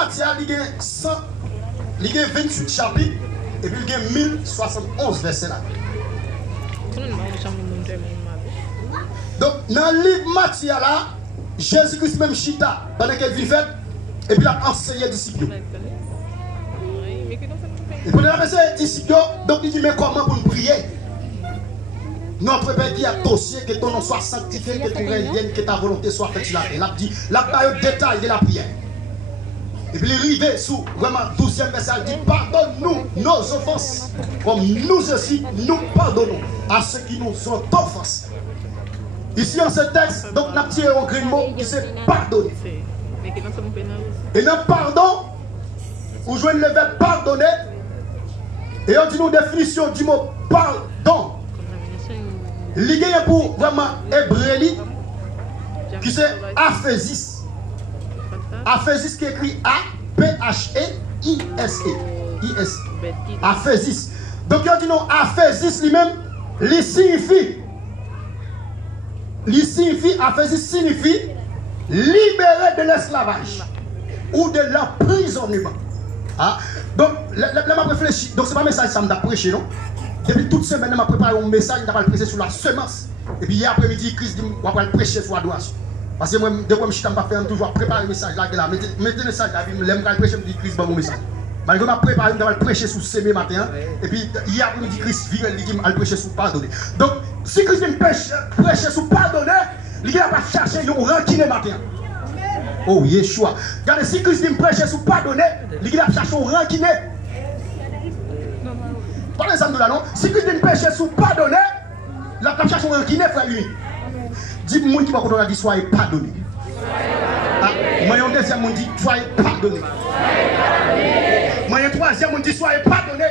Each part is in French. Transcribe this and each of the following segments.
Matthieu, il y a 100, il y a 28 chapitres et puis il y a 1071 versets là. Donc, dans le livre Matthieu là, Jésus-Christ même chita pendant qu'elle vivait et puis il a enseigné les disciples. Et pour les disciples, donc il dit mais comment pour nous prier? Notre Père qui a dossier, que ton nom soit sanctifié, que ton règne vienne, que ta volonté soit faite sur la terre. Il a dit, la période détail de la prière. Et puis il est arrivé sous vraiment 12e verset, il dit, pardonne-nous nos offenses, comme nous aussi, nous pardonnons à ceux qui nous ont offensés. Ici en ce texte, donc nous avons tiré au gris mot qui c'est pardonner. Et dans pardon, vous jouez le verbe pardonner, et on dit nous définition du mot pardon. Il y a pour vraiment hébreu qui c'est aphésis. Aphésis qui écrit A-P-H-E-I-S-E. Aphésis. Donc il dit non, aphésis lui-même, il signifie, aphésis signifie libérer de l'esclavage ou de l'emprisonnement. Ah. Donc, là, je réfléchis. Donc, ce n'est pas un message que je vais prêcher, non? Depuis toute semaine, je vais préparer un message, je vais prêcher sur la semence. Et puis, hier après-midi, Christ dit, je vais prêcher sur l'adoration. Parce que moi, dès que je suis toujours préparer le message là, mettez le message là, je vais prêcher, je dis Christ, bon message. Malgré que je préparer, je vais prêcher sur semé matin. Et puis, hier après-midi, Christ vient, il dit, je vais prêcher sur pardonner. Donc, si Christ vient prêcher sur pardonner, il va pas chercher un rancune matin. Oh, Yeshua. Regardez, si Christ dit prêcher sur pardonner, il va chercher un rancune. Parlez ça de là, non? Si Christ dit prêcher sur pardonner, il va chercher un rancune, frère lui. Dis-moi qui va qu'on a dit soyez pardonné. Moi, un deuxième, on dit soyez pardonné. Moi, un troisième, on dit soyez pardonné.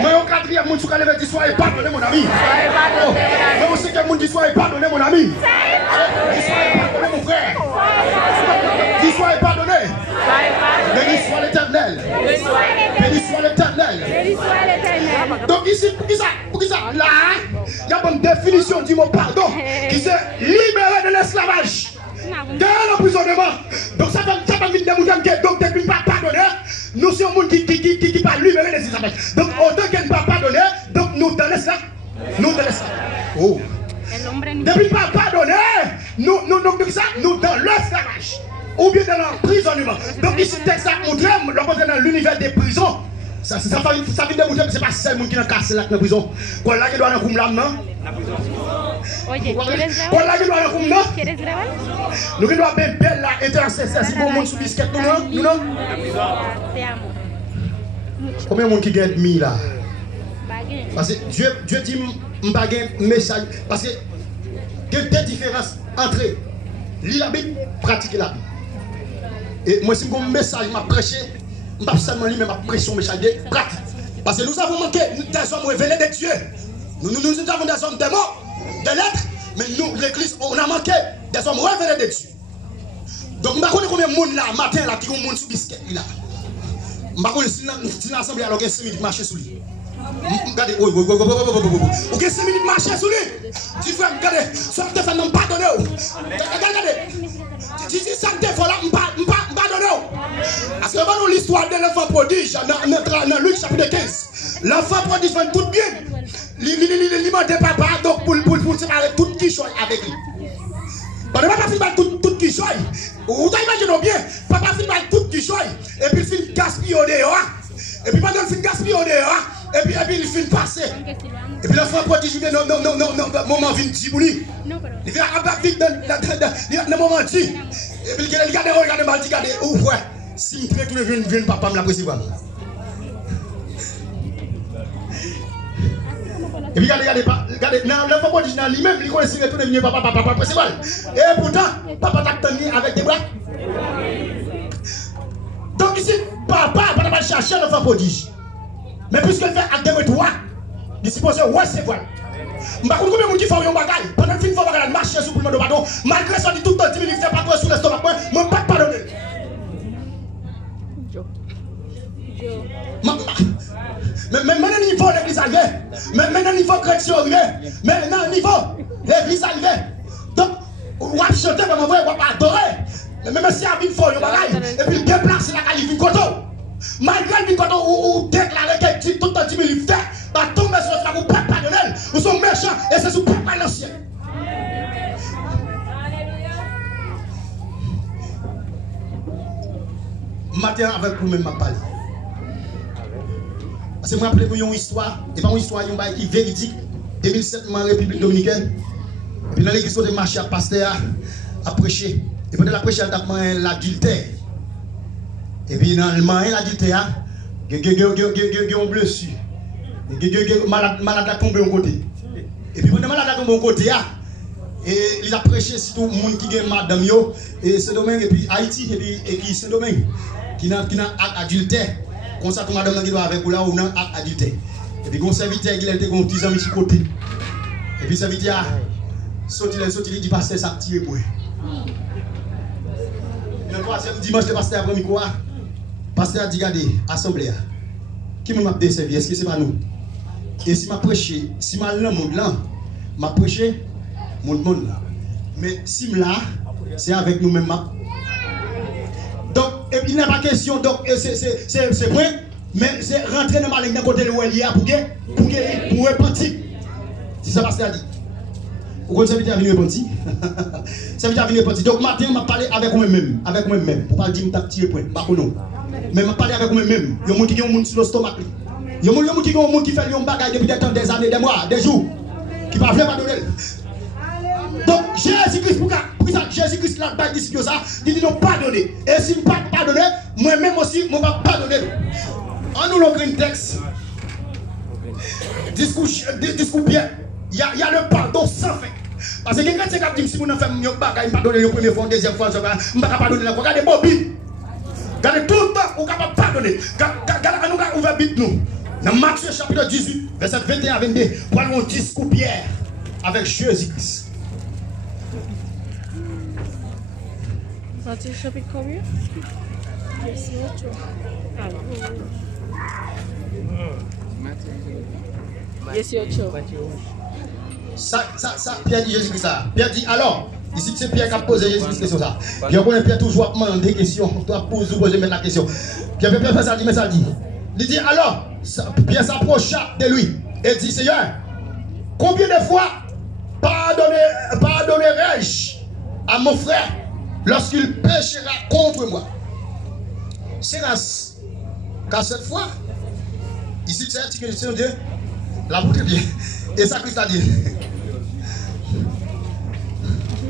Moi, un quatrième, on dit soyez pardonné, mon ami. Moi, un cinquième, on dit soyez pardonné, mon ami. Soyez pardonné, mon frère. Dis soyez pardonné. Béni soit l'Éternel. Béni soit l'Éternel. Donc ici, pour ça, là, il y a une définition du mot pardon qui c'est libérer de l'esclavage, de l'emprisonnement. Donc ça va venir de gens qui donc ne pas pardonner. Nous sommes des gens qui parlent libérer de l'esclavage. Donc autant qu'elle ne pas pardonner, donc nous dans l'esclavage. Nous dans l'esclavage. Oh. Depuis pas pardonner, nous dans l'esclavage. Ou bien dans l'emprisonnement. Donc ici, le texte a montré, dans l'univers des prisons. Ça vient de montrer que ce n'est pas seul monde qui est cassé dans la prison. Quand là, il doit aller dans la nous devons bien belle là, intercesseur. Si vous monde sous biscuit, nous non. Combien de monde qui gagne mi là? Parce que Dieu dit, je pas un message. Parce que il y a des différences entre lire la Bible, pratiquer la Bible. Et moi, si j'ai un message, je prêche, je ne vais pas seulement lire, mais je prêche un message pratique. Parce que nous avons manqué des hommes révélés de Dieu. Nous avons des hommes de mots, de lettres, mais nous, l'église, on a manqué des hommes révélés de Dieu. Donc, je ne sais pas combien de monde là, matin, là, qui ont un monde sous biscuit. Je ne sais pas si l'assemblée a 5 minutes marcher sur lui. Regardez, ok, 5 minutes marcher sur lui. Tu vois, regardez, ça te fait non pardonner. Regardez, tu dis ça te fait là, pardonner. Parce que dans l'histoire de l'enfant prodige, dans Luc chapitre 15, l'enfant prodige fait tout bien. Il demande papa donc pour séparer tout qui choisit avec lui. Papa fait tout qui choisit. Vous imaginez bien, papa fait tout qui choisit. Et puis il fait gaspiller au dehors. Et puis pendant qu'il fait gaspiller au dehors, et puis il fait passer. Et puis l'enfant prodige dit non, maman vient dire pour lui. Il vient abattre vite dans le moment dit. Et puis il regarde mal, il regarde, ouvre. Si je ne viens papa me la préciser. Et puis regardez, l'enfant prodige lui-même, il connaît si il retourne venir papa principal. Et pourtant, papa t'a tenu avec des bras. Donc ici, papa va chercher l'enfant prodige. Mais puisqu'elle fait acte de toi, il suppose ouais c'est vrai. Je ne sais pas combien de gens qui font un bagage. Pendant que je fais un bagage, marcher sur le monde de pardon. Malgré ça, dit tout le temps, 10 minutes, il ne fait pas trop sur l'estomac. Je ne peux pas pardonner. Mais maintenant, il faut l'église arriver. Mais maintenant, il faut chrétien arriver. Mais maintenant, il faut l'église arriver. Donc, on va chanter, on va adorer. Mais même si il faut, il bagaille. Et puis il déplace la qualité de coton. Malgré le coton ou déclarer que tout le temps dit il fait, bah tomber sur ça vous pas pardonner. Vous sont méchants et c'est sous pas l'ancien. Matin avec vous-même m'a parlé. Parce que je me rappelle une histoire, et pas une histoire qui est véridique. 2007, en République Dominicaine. Et puis dans l'église de marché à pasteur à prêcher. Et pendant la prêche, elle a l'adultère. Et puis dans le moyen l'adultère, il y a un blessure. Il y a un malade qui tombe de côté. Et puis pendant le malade qui tombe de côté, et il a prêché sur tout le monde qui est madame yo et Saint-Domingue et puis Haïti et puis Saint-Domingue qui n'a acte adultère. Comme ça, tout madame qui doit avec vous là ou non acte adultère. Et puis, on serviteur qui était con 10 ans sur côté. Et puis, serviteur sorti dit pasteur ça tire pour. Le troisième dimanche, le pasteur après micro, pasteur a dit regardez, assemblée. Qui m'a desservi? Est-ce que c'est pas nous? Et si m'a prêché, si m'a dans le monde là, m'a prêché monde là. Mais si là, c'est avec nous-mêmes. Donc, il n'y a pas question, donc c'est vrai, mais c'est rentrer dans ma ligne d'un côté de l'ouélia pour repentir. C'est ça pasteur a dit. Vous connaissez ça venir repentir? Ça veut dire venir repentir. Donc, matin, je m'a parlé avec moi-même. Avec moi-même. Pour pas dire que je tire point. Pas que non. Mais je m'a parlé avec moi-même. Il y a des gens qui ont un monde sur le stomac. Il y a des gens qui ont un monde qui fait des bagages depuis des temps, des années, des mois, des jours. Qui ne peuvent pas donner. Donc, Jésus-Christ, pour ça, Jésus-Christ, là, il dit que ça, il dit non, pardonner. Et si je ne peux pas pardonner, moi-même aussi, je ne vais pas pardonner. En nous, le texte, discours bien, il y a le pardon sans fin. Parce que quelqu'un qui dit si vous n'avez pas fait un bagage, il ne pardonne la première fois, la deuxième fois, je ne vais pas pardonner la fois. Regardez Bobby. Regardez tout le temps, on est capable de pardonner. Regardez, nous avons ouvert bit nous. Dans Matthieu chapitre 18, verset 21 à 22, pour aller au discours Pierre avec Jésus-Christ. Matthieu chapitre combien? 18. Ça, Pierre dit Jésus-Christ ça. Pierre dit alors, ici c'est Pierre qui a posé Jésus-Christ question ça. Pierre connaît Pierre toujours demande des questions. Toi poser mettre la question. Pierre fait ça dit mais ça dit. Il dit alors, Pierre s'approcha de lui et dit Seigneur, combien de fois pardonnerai-je à mon frère lorsqu'il péchera contre moi? C'est car cette fois, ici c'est une question de Dieu, la boucle bien. Et ça Christ a dit.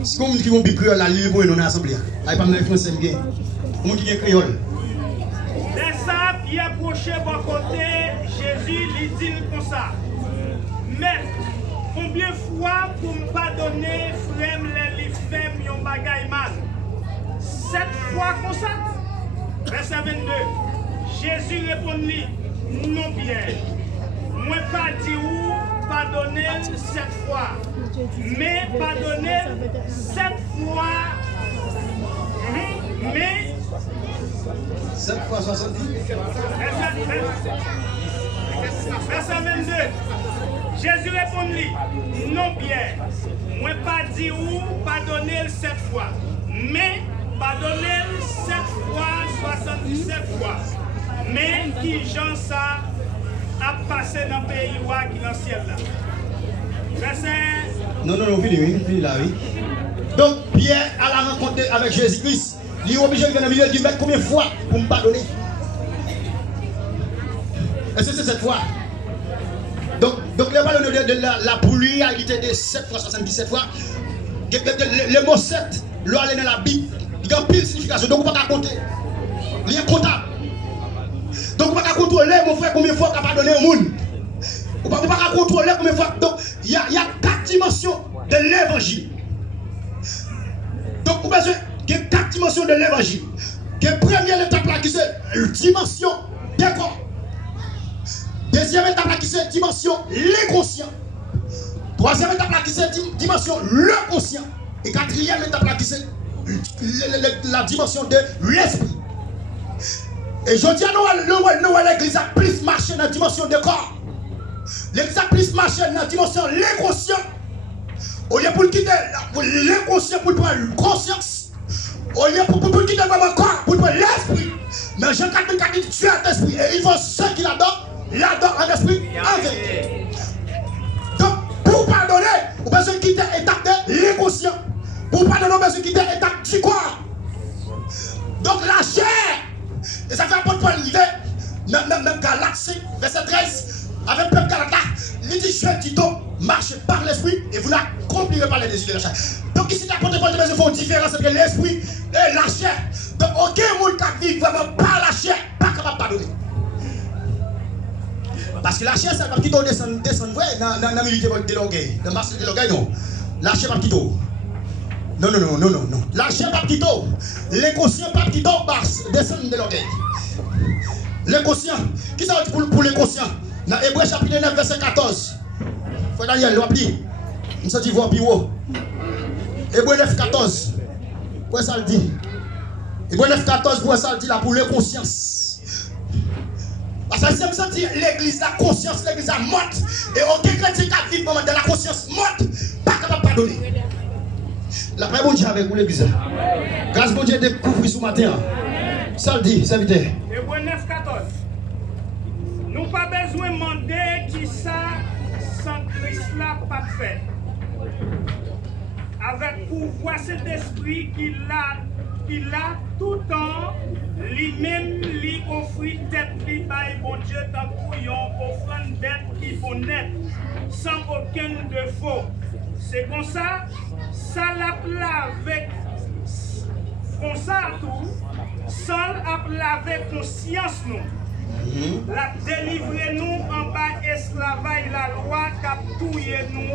C'est comme qui vont créole la libre pour nous assemblée. Aïe pas me français bien. Comme qui est créole. Dès ça, Pierre approché de côté, Jésus lui dit comme ça. Mais combien de fois pour me pardonner, frère, les fait mon bagaille mal? 7 fois comme ça. Verset 22. Jésus répondit, non Pierre. Moi pas dit où pardonner 7 fois, mais pardonner 7 fois, mais 7 fois 70. Verset 22. Jésus répondit, non Pierre, moi pas dit où pardonner 7 fois, mais pardonner 7 fois 77 fois, mais qui j'en ça a passé dans le pays qui est dans le ciel là. Verset. Non, fini là, oui. Donc, Pierre, à la rencontre avec Jésus-Christ, il est obligé de venir et dire mais combien de fois pour me pardonner? Est-ce que c'est cette fois? Donc le ballon de la pluralité de 7 fois 77 fois, le mot 7, le aller dans la Bible, il y a pile signification. Donc, on ne peut pas compter. Il est comptable. Donc, on ne peut pas contrôler mon frère combien de fois qu'il a pardonné au monde. On ne peut pas contrôler combien de fois. Donc, il y a 4 dimensions de l'évangile. Donc, on a besoin de 4 dimensions de l'évangile. La première étape là, qui c'est la dimension des corps. Deuxième étape là, qui c'est la dimension l'inconscient. Troisième étape là, qui c'est la dimension le conscient. Et quatrième étape là, qui c'est la dimension de l'esprit. Et je dis à nous, l'église a plus marché dans la dimension de corps. L'église a plus marché dans la dimension de l'inconscient. Au lieu pour quitter l'inconscient pour prendre conscience, Au lieu pour quitter vraiment corps, pour l'esprit. Mais Jean 4 dit tu as l'esprit. Et il faut ceux qui l'adorent en esprit, en vérité. Donc, pour pardonner, vous besoin quitter l'étape de l'inconscient. Pour pardonner, vous besoin quitter l'étape du corps. Donc, la chair, et ça fait un peu de point arriver, dans Galaxie, verset 13, avec le peuple Galata, il dit je dis donc, marchez par l'esprit et vous n'accomplirez pas les désirs de la chair. Donc, ici, l'apôtre Paul il faut une différence entre l'esprit et la chair. Donc, aucun monde qui vit vraiment par la chair, pas capable de pardonner. Parce que la chair, c'est pas qui descend vrai dans la milité de l'orgueil. Dans le marché de l'orgueil, non. La chair, pas qui Non. La chair, pas qui l'inconscient, pas qui descend de l'orgueil. L'inconscient. Qui ça dit pour l'inconscient? Dans Hébreux chapitre 9, verset 14. Frère Daniel, l'on dit. Nous sommes dit voir plus haut. Hébreux 9, 14. Quoi ça le dit? Hébreux 9, 14, quoi ça le dit là pour l'inconscience? Parce que c'est ça dit l'église a conscience, l'église a morte. Et aucun chrétien qui vit dans la conscience morte, pas capable de pardonner. La paix bon Dieu avec vous l'église. Grâce bon Dieu découvre ce matin. Ça le dit, serviteur. Hébreux 9, 14. Nous pas besoin de demander qui ça sans Christ là pas fait. Avec pouvoir cet esprit qu'il a tout le temps, lui-même lui offrit tête lui par bon Dieu tant couillon, offrande d'être qui honnête, sans aucun défaut. C'est comme ça la avec comme ça tout, seul a lavé conscience nous. La délivrer nous en bas esclavage la loi capturer nous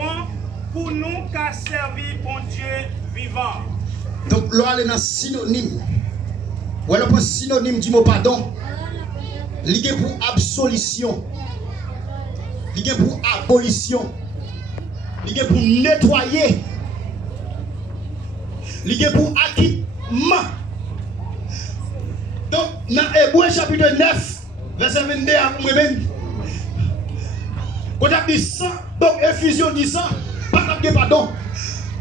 pour nous qu'à servir bon Dieu vivant. Donc, l'on est dans synonyme. Ou alors, synonyme du mot pardon. Il est pour absolution. Il est pour abolition. Il est pour nettoyer. Il est pour acquittement. Donc, dans Hébreux chapitre 9, verset 22 à moi-même. Quand on a dit sang, donc effusion du sang, pas de pardon.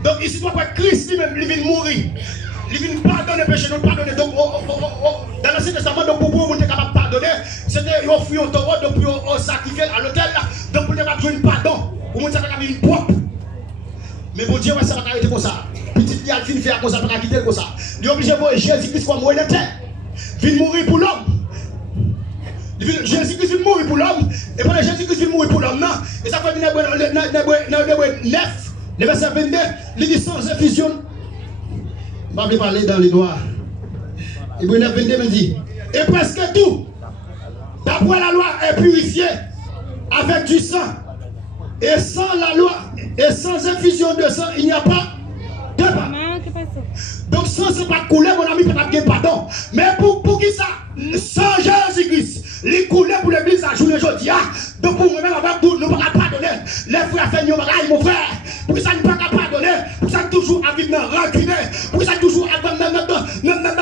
Donc ici, Christ lui-même, il vient mourir. Il vient pardonner péché, nous pardonner. Donc, dans l'Ancien Testament, donc, pour vous être capable de pardonner, c'était offrir un taureau, donc pour sacrifier à l'autel, donc pour ne pas jouer pardon. Pour vous être capable de propre. Mais pour Dieu, ça va arrêter comme ça. Petit il a fini faire comme ça, pas quitter comme ça. Il est obligé de voir Jésus-Christ comme mourir dans la terre. Il vient mourir pour l'homme. Jésus-Christ vient mourir pour l'homme. Et pendant Jésus-Christ vient mourir pour l'homme, et ça fait dans le 9. Le verset 22, il dit sans effusion. Je ne vais pas parler dans les doigts. Et le 9, 22 me dit, et presque tout, d'après la loi, est purifié avec du sang. Et sans la loi, et sans effusion de sang, il n'y a pas de pardon. Donc sans ce pas couler, mon ami, peut-être qu'il y a pardon. Mais pour qui ça? Sans Jésus-Christ. Les coulées pour l'église à journée aujourd'hui. Donc pour moi-même, avec tout, nous ne pouvons pas pardonner. Les frères font nos bagailles, mon frère. Pour ça, nous ne pouvons pas pardonner. Pour ça, toujours avec nos rancunes. Pour ça, toujours avec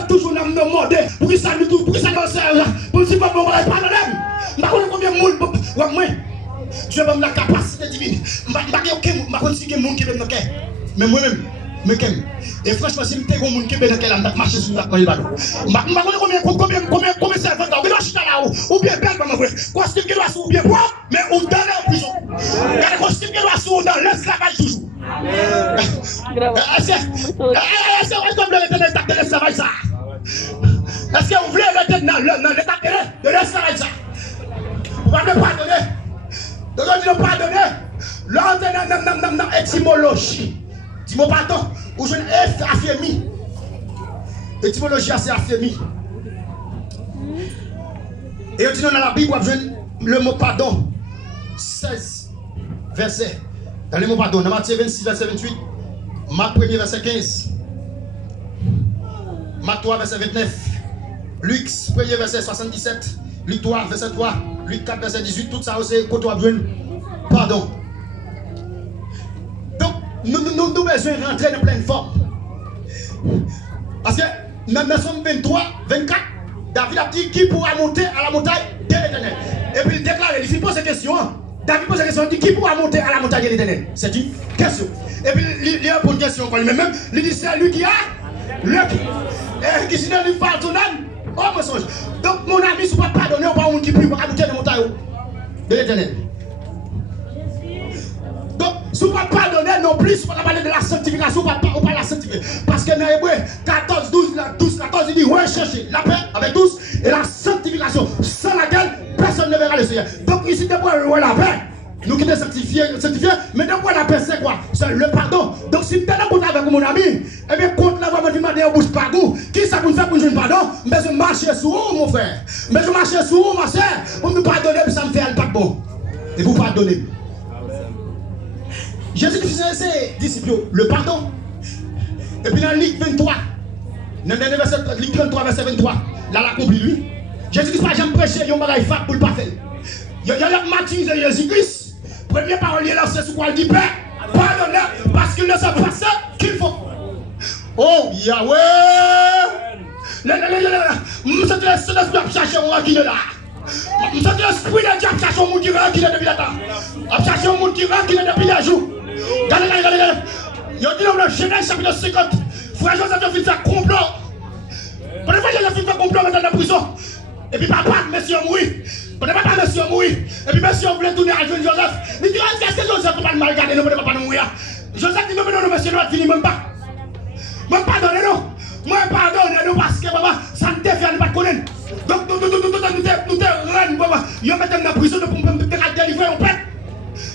toujours dans nos modes. Pour ça, nous toujours. Pour ça, nous servons. Pour ça, nous ne pouvons pas pardonner. Je ne sais pas combien de monde. Dieu donne la capacité divine. Je ne sais pas si il y a des gens qui veulent nous faire. Mais moi-même. Et franchement, si je suis un monde qui est dans lequel marcher sur la commune, je ne sais pas combien c'est fait là, ou bien belle, costume qui doit ou bien boire, mais ou dans la prison. Le costume qui doit dans l'esclavage toujours. Est-ce que vous voulez l'état de l'esclavage ça? Est-ce que vous voulez l'état de l'esclavage ça? Vous ne pouvez pas pardonner. Donc on dit ne pardonner. Là, on est dans l'étymologie. Dis-moi pardon, ou je F affirmé. Étymologie c'est affirmé. Et on dit dans la Bible, le mot pardon, 16 versets. Dans le mot pardon, dans Matthieu 26, verset 28, Marc 1er, verset 15, Marc 3, verset 29, Luc 1er, verset 77, Luc 3, verset 3, Luc 4, verset 18, tout ça aussi, quand on a besoin pardon. Nous devons rentrer dans pleine forme. Parce que dans le Somme 23, 24, David a dit qui pourra monter à la montagne de l'Éternel. Et puis il déclare, il pose cette question. David pose la question, il dit qui pourra monter à la montagne de l'Éternel. C'est une question. Et puis il répond une question. Même, il dit c'est lui qui a Qui s'est donné par tout le monde. Oh, mensonge. Donc, mon ami, si vous ne pouvez pas pardonner, on va vous qui prie pour habiter dans montagne de l'éternel. Donc, si vous ne pouvez pas pardonner non plus, si vous ne pouvez pas parler de la sanctification, on ne va pas la sanctifier. Parce que dans Hébreu 14, 12, 14, il dit recherchez la paix avec tous et la sanctification, sans laquelle personne ne verra le Seigneur. Donc, ici, de quoi la paix? Nous qui sommes sanctifiés, mais de quoi la paix, c'est quoi? C'est le pardon. Donc, si tu es là avec mon ami, eh bien, contre la voix, je vais demander au bouche par goût. Qui ça pour faire pour jouer pardon? Mais je marche sur vous, mon frère. Mais je marche sur vous, ma soeur. Pour me pardonner, ça me fait pas de bon. Et vous pardonnez. Jésus disait ses disciples le pardon. Et puis dans Luc 23, dans le Luc 23, verset 23, là, l'accompli lui. Jésus dit pas jamais prêcher, il y a un bagage fat pour le pas faire. Il y a martyrisé Jésus-Christ. Première parole, il c'est ce qu'on dit, Père, pardonne-leur, parce qu'ils ne savent pas ce qu'il faut. Oh, Yahweh! Nous sommes l'esprit de chercher un qui est là. Nous sommes l'esprit de chercher un monde qui est depuis la temps. Chercher un monde qui est depuis la jour. Regardez. Il y a dit dans le Genèse chapitre 50, frère Joseph a fait un complot. Pour les fois, j'ai fait un complot dans la prison. Et puis papa, monsieur mourir. Papa, monsieur mourir. Et puis monsieur voulait tourner à Joseph. Il dit, est-ce que Joseph peut pas mal garder, non, pas mourir. Joseph dit, non, monsieur, ne finit même pas. Moi, pardonnez-nous. Moi, pardonnez-nous parce que papa, ça ne défie pas de connaître. Donc, nous te reine, papa. Il y a maintenant dans la prison pour me délivrer en paix.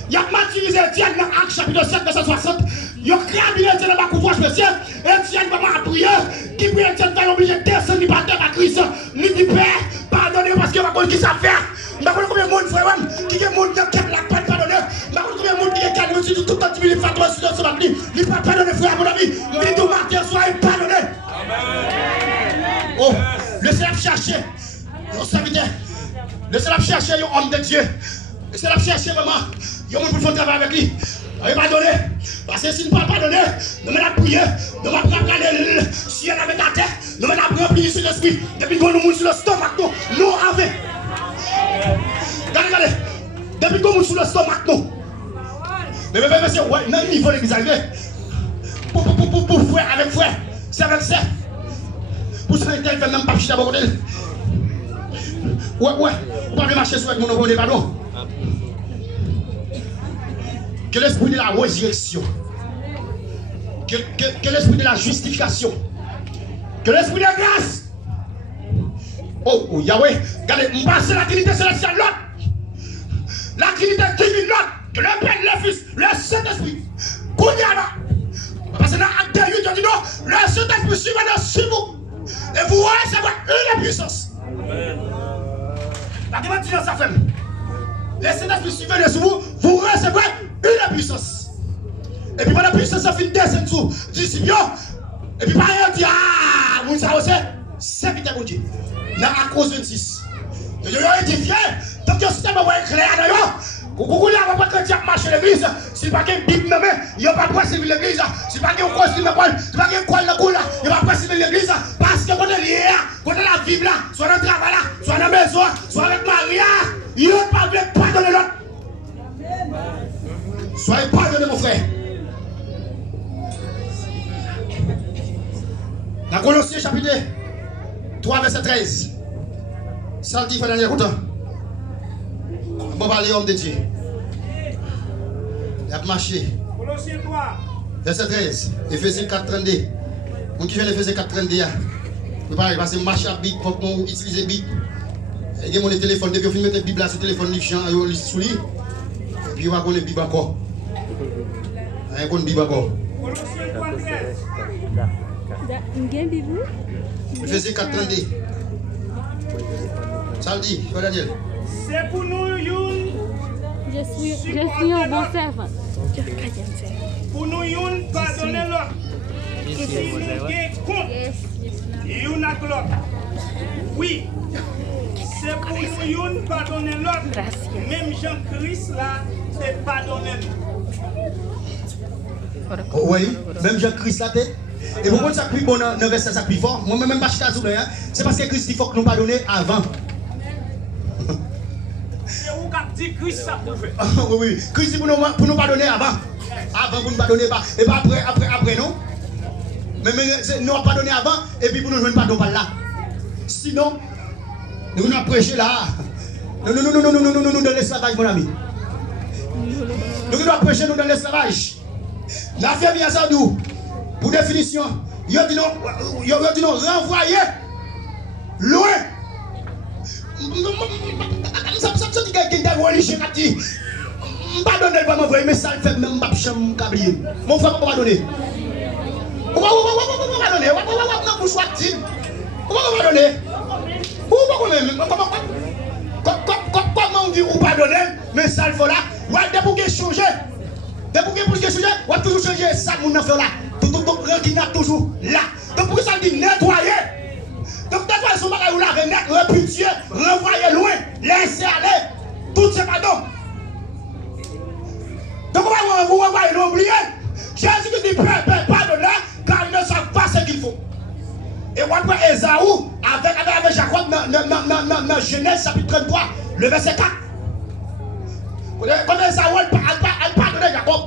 Il y a martyrisé Etienne dans Actes chapitre 7, verset 60. Il y a créé Etienne dans la couvre spéciale. Etienne va prier. Qui prie Etienne va l'obliger de descendre par terre à Christ. Il dit, Père, pardonnez parce que je ne sais pas qui ça fait. Je ne sais pas combien de monde, frère, qui est monde qui a la peine pardonner. Je ne sais pas combien de monde qui est calme. Je tout le temps, il fait toi sur ce matin. Il ne peut pas pardonner, frère, mon ami. Il dit, tout matin, soyez pardonné. Oh, laissez-la chercher. Nos serviteurs. Laissez-la chercher, un homme de Dieu. Laissez-la chercher, maman. Il y a un monde pour faire travail avec lui. Il va pardonner. Parce que s'il ne peut pas pardonner, nous allons prier. Nous allons prendre le ciel avec la terre. Nous allons prendre sur l'esprit. Depuis qu'on nous monte sur le stomac, nous avons. Regardez. Depuis qu'on monte sur le stomac, nous. Mais monsieur, ouais, dans le niveau de l'église arrivé. Pour frère avec frère. C'est avec ça. Pour ça, il ne fait même pas chier d'abord. Ouais. On va marcher sur mon nom, pardon. Que l'esprit de la résurrection, que l'esprit de la justification, que l'esprit de la grâce. Oh Yahweh, regardez, on passe la Trinité célestiale l'autre. La Trinité divine l'autre. Que le Père, le Fils, le Saint-Esprit. Parce que dans Acte 8, on dit non, le Saint-Esprit suivra sur vous. Et vous recevrez une puissance. La dimension ça fait. Le Saint-Esprit suivra sur vous, vous recevrez une puissance. Et puis, quand la puissance a fini de descendre sur disciples, et puis, par exemple, dit, ah, vous savez, c'est vite à Dieu. Dans à cause 26. Ils ont été fiers. Donc, le système va être clair d'ailleurs. Vous ne pouvez pas chrétien marcher l'église. Si pas qu'un Bible nommé, il n'y a pas de l'église. Si pas qu'un costume de poil, si pas qu'un coin de coula, il n'y a pas de l'église. Parce que quand on est lié, quand on est la Bible, soit dans le travail, soit dans la maison, soit avec Maria, il n'y a pas de pardonner l'autre. Soyez pardonnés, mon frère. Dans Colossiens chapitre 3, verset 13. Ça le dit, frère Daniel, écoute. On va parler homme de Dieu. Il a marché. Colossiens 3. Verset 13. Éphésiens 4, 32. On qui vient d'Éphésiens 4, 32. Vous parlez, parce que marcher à Bible, il faut qu'on utilise Bible. Il y a mon téléphone, depuis qu'on met la Bible là sur le téléphone, il sous lui. Et puis on va connaître la Bible encore. On va connaître la Bible encore. Colossiens 3, 13. Éphésiens 4, 32. Ça le dit, frère Daniel. C'est pour nous, je suis un bon servant. Pour nous, pardonnez l'autre. Si nous avons compte, il a l'autre. Oui, c'est pour nous, pardonner l'autre. Même Jean-Christ là, c'est pardonner. Oui, même Jean-Christ là, et pourquoi ça crie bon dans le verset ça crie fort? Moi même pas chita sur là, c'est parce que Christ il faut que nous pardonner avant. C'est où qu'a dit Christ ça prouve. Oui, Christ pour nous pardonner avant. Avant vous ne pardonnez pas. Et pas après non. Mais nous n'avons pas donné avant, et puis pour nous jouer pardon par là. Sinon, nous allons prêcher là. Non, dans l'esclavage, mon ami. Nous devons prêcher nous dans l'esclavage. La femme vient ça nous. Pour définition, il dit non, renvoyer loin. Ça dit quelqu'un qui a religieux qui dit, pas donner pas m'envoyer, mais ça le fait même pas chambre cablier. Mon frère, pas donner. On va donner. On va choisir. On va donner. Comment on dit ou pas donner, mais ça le fait là. Ouais, dès pour que changer. Dès pour que changer, on va toujours changer ça mon enfant là. Tout qui n'a toujours là. Donc pour ça dit nettoyer. Donc nettoyer son bagage ou la remettre, repudier, renvoyer loin, laisser aller. Tout c'est pardon. Donc on va vous envoyer l'oublier. Jésus dit pardonner car ils ne savent pas ce qu'il faut. Et on voit Esaü avec Jacob dans Genèse chapitre 33, le verset 4. Quand Esaü elle pardonne Jacob.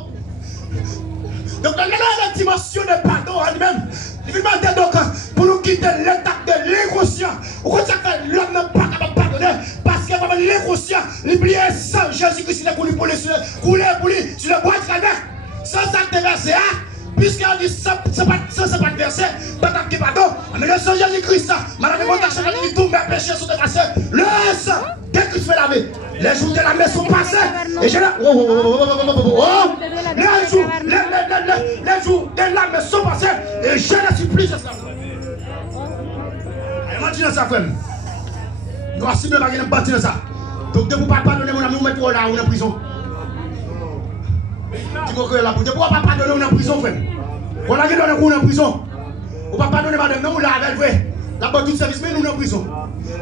Donc dans la dimension de pardon en lui-même, il demande donc pour nous quitter l'état de l'inconscient. Pourquoi ça fait l'homme n'a pas capable de pardonner? Parce que vraiment l'inconscient, l'oublier sans Jésus-Christ, il est coulé pour lui sur le bois de la mer. Sans acte verset A. Puisqu'on dit ça, c'est pas de verset, pas de pardon. Mais le sang Jésus-Christ, madame, mon tâche, dit tous mes péchés sont effacés. Le sang, dès que tu fais laver, les jours de la mer sont passés. Et je l'ai. Les jours de la mer sont passés. Et je ne suis plus esclave. Imagine ça, frère. Nous avons ciblé la bâtie de ça. Donc, de vous pas pardonner, mon ami, vous mettez là, ou en prison. Tu peux créer la bouche. Pourquoi pas pardonner en prison, frère? On a donné un en prison. On ne peut pas pardonner madame, non, on l'a avec vrai. La bonne tout service, mais nous en prison.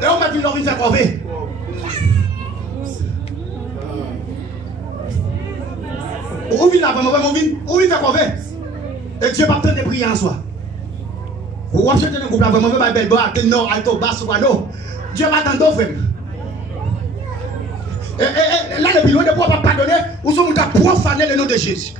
Et on met une envie de faire corvée. Où vient la femme, où vient faire corvée? Et Dieu va peut-être prier en soi. Vous avez un groupe là, vraiment, vous avez belle boîte, non, alto, basse, non. Dieu va attendre, frère. Et là, le bilan ne pourra pas pardonner, nous sommes qu'à profaner le nom de Jésus.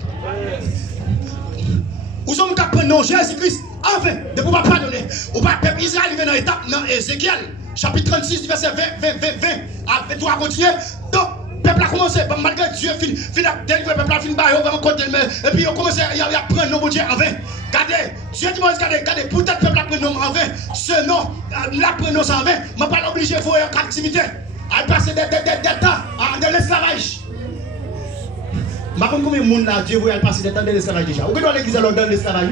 Nous sommes qu'à prendre Jésus-Christ. Enfin, ne pourra pas pardonner. Ou pas, peuple Israël, il vient dans l'étape, dans Ézéchiel, chapitre 36, verset 20, toi continuer. Donc, le peuple a commencé, malgré Dieu, fin à délivrer le peuple, fin à vraiment côté de et puis il a commencé à prendre nos Dieu en vain. Regardez, Dieu dit, regardez, peut-être le peuple a pris nos en vain. Ce nom, l'a pris nos en vain, mais pas obligé de faire en captivité. Elle passe des temps de l'esclavage. Je ne sais pas combien de monde là, Dieu veut passer des temps de l'esclavage déjà. Ou que dans l'église là, dans l'esclavage.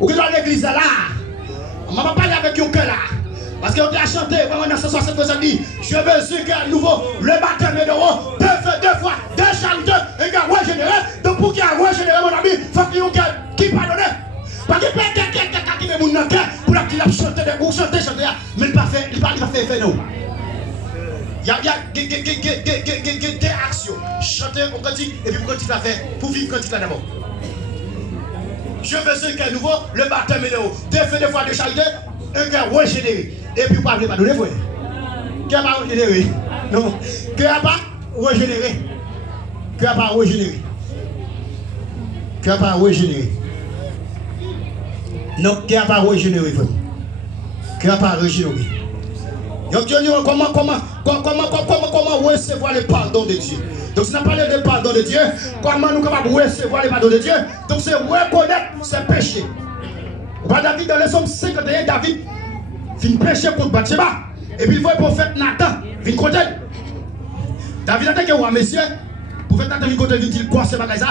Ou que dans l'église là, je ne vais pas parler avec un cœur là. Parce qu'on a chanté vraiment dans 160 dit, je veux ce cœur nouveau, le baptême de l'eau, deux fois, deux charité, un gars régénéré. Donc pour qu'il y ait régénéré, mon ami, il faut qu'il y ait un cœur qui pardonne. Parce que quelqu'un qui est mon cœur pour qu'il a chanté, ou chanter, mais il ne va pas faire non. Il y a des actions. Chanter au cantique et puis pour cantique la faire. Pour vivre cantique là d'abord. Je veux ce cœur nouveau, le baptême est l'eau. Deux fois de charité, un cœur régénéré. Et puis pas donner, frère. Cœur pas régénéré. Non. Cœur pas régénéré. Cœur pas régénéré. Cœur pas régénéré. Non, cœur pas régénéré, frère. Cœur pas régénéré. Comment recevoir le pardon de Dieu? Donc, si on a parlé de pardon de Dieu, comment nous pouvons recevoir le pardon de Dieu? Donc, c'est reconnaître ses péchés. David, dans les Psaumes 51, David vient pécher contre Bathsheba. Et puis, il voit le prophète Nathan, vient contre elle. David a dit que, ouais, monsieur, le prophète Nathan vient contre elle, il dit quoi, c'est pas ça?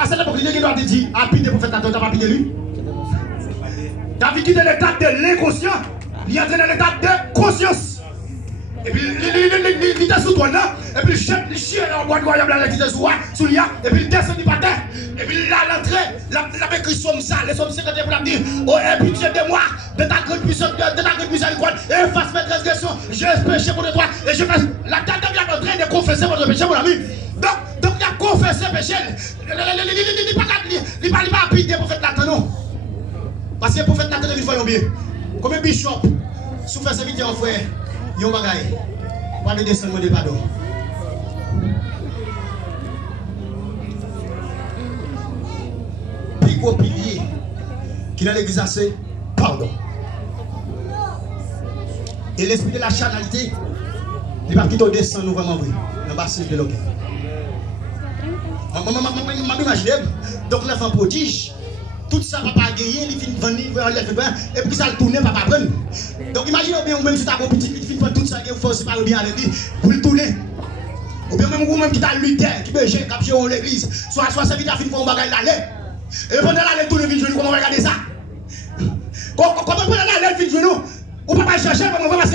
À cette époque, il doit dire, à piter le prophète Nathan, tu n'as pas pité lui? David quitte l'état de l'inconscient. Il entre dans l'état de conscience. Et puis, il était sous toi là. Et puis, il chie en bois de royaume là, il était sous lui. Et puis, il descend du patin. Et puis, là, l'entrée, la écrit somme ça. Les sommes secrétaires pour la dire, oh, aie pitié de moi, de ta grande puissance, de ta grande miséricorde, et efface mes transgressions. J'ai péché contre toi. Et je fais. La tête est en train de confesser votre péché, mon ami. Donc, il a confessé péché. Il ne parle pas à pitié pour faire Nathan, non. Parce que le prophète Nathan, il faut bien. Comme un bishop, si vous faites cette vidéo, frère, il y a un bagage. Pas de descendre de pardon. Puis au pilier, qui dans l'église c'est pardon. Et l'esprit de la charnalité, il va quitter descendre nous vraiment vrai. Dans bassin de l'eau. M'imagine donc l'enfant prodige. Tout ça va pas gagner, il finit venir, et puis ça le tourner, va pas prendre. Donc imaginez bien, même si tu as un petit, il finit prendre tout ça, il faut se parler bien avec lui, pour le tourner. Ou bien même vous-même qui t'a lutté, qui peut gérer capture l'église, soit ça vite à finir pour un bagage d'aller. Et pendant l'aller, tout le vide, comment on va regarder ça? Comment pendant l'aller, vite, ou pas chercher, comment on va